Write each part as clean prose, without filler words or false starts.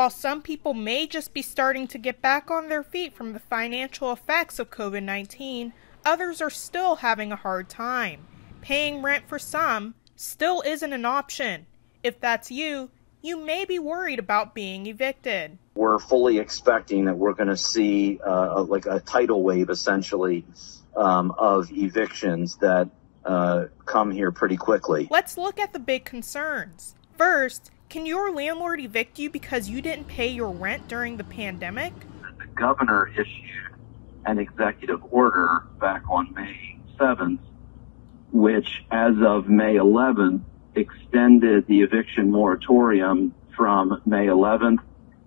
While some people may just be starting to get back on their feet from the financial effects of COVID-19, others are still having a hard time. Paying rent for some still isn't an option. If that's you, you may be worried about being evicted. We're fully expecting that we're going to see like a tidal wave, essentially, of evictions that come here pretty quickly. Let's look at the big concerns. First, can your landlord evict you because you didn't pay your rent during the pandemic? The governor issued an executive order back on May 7th, which, as of May 11th, extended the eviction moratorium from May 11th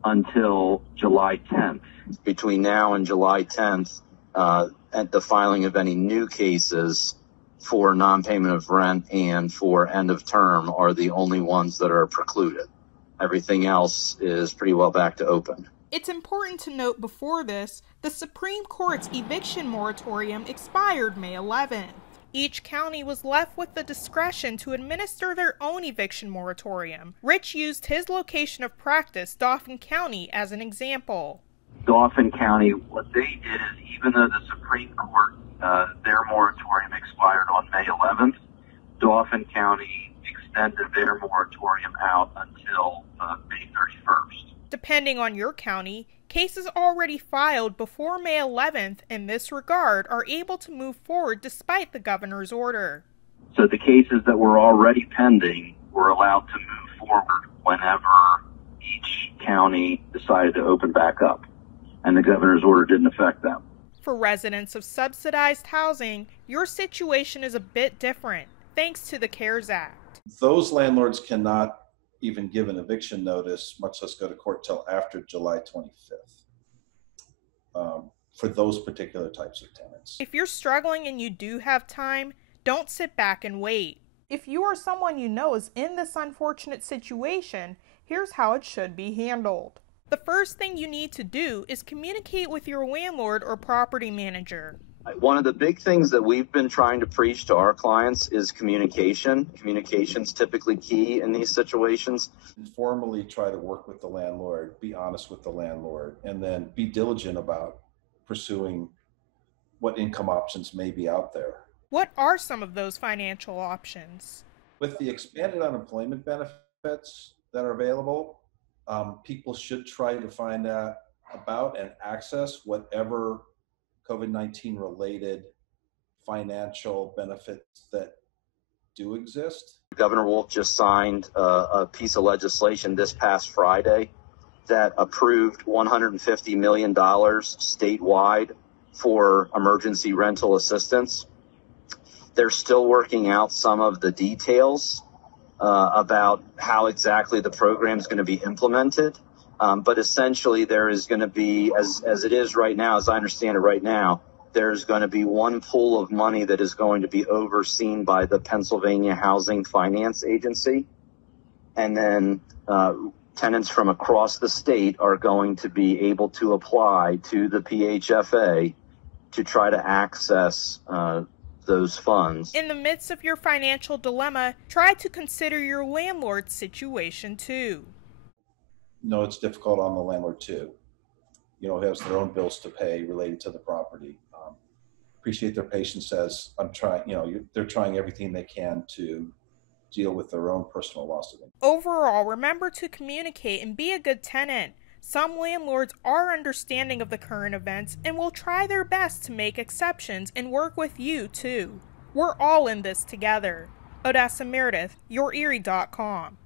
until July 10th. Between now and July 10th, at the filing of any new cases for non-payment of rent and for end of term are the only ones that are precluded. Everything else is pretty well back to open. It's important to note before this, the Supreme Court's eviction moratorium expired May 11th. Each county was left with the discretion to administer their own eviction moratorium. Rich used his location of practice, Dauphin County, as an example. Dauphin County, what they did is, even though the Supreme Court, their moratorium expired on May 11th, Dauphin County extended their moratorium out until May 31st. Depending on your county, cases already filed before May 11th in this regard are able to move forward despite the governor's order. So the cases that were already pending were allowed to move forward whenever each county decided to open back up, and the governor's order didn't affect them. For residents of subsidized housing, your situation is a bit different, thanks to the CARES Act. Those landlords cannot even give an eviction notice, much less go to court, till after July 25th for those particular types of tenants. If you're struggling and you do have time, don't sit back and wait. If you or someone you know is in this unfortunate situation, here's how it should be handled. The first thing you need to do is communicate with your landlord or property manager. One of the big things that we've been trying to preach to our clients is communication. Communication's typically key in these situations. Informally try to work with the landlord, be honest with the landlord, and then be diligent about pursuing what income options may be out there. What are some of those financial options? With the expanded unemployment benefits that are available, people should try to find out about and access whatever COVID-19 related financial benefits that do exist. Governor Wolf just signed a piece of legislation this past Friday that approved $150 million statewide for emergency rental assistance. They're still working out some of the details about how exactly the program is going to be implemented. But essentially there is going to be, as it is right now, as I understand it right now, there's going to be one pool of money that is going to be overseen by the Pennsylvania Housing Finance Agency. And then tenants from across the state are going to be able to apply to the PHFA to try to access those funds. In the midst of your financial dilemma, try to consider your landlord's situation too. No, it's difficult on the landlord too. Who has their own bills to pay related to the property. Appreciate their patience as they're trying everything they can to deal with their own personal loss of income. Overall, remember to communicate and be a good tenant. Some landlords are understanding of the current events and will try their best to make exceptions and work with you too. We're all in this together. Odessa Meredith, YourErie.com.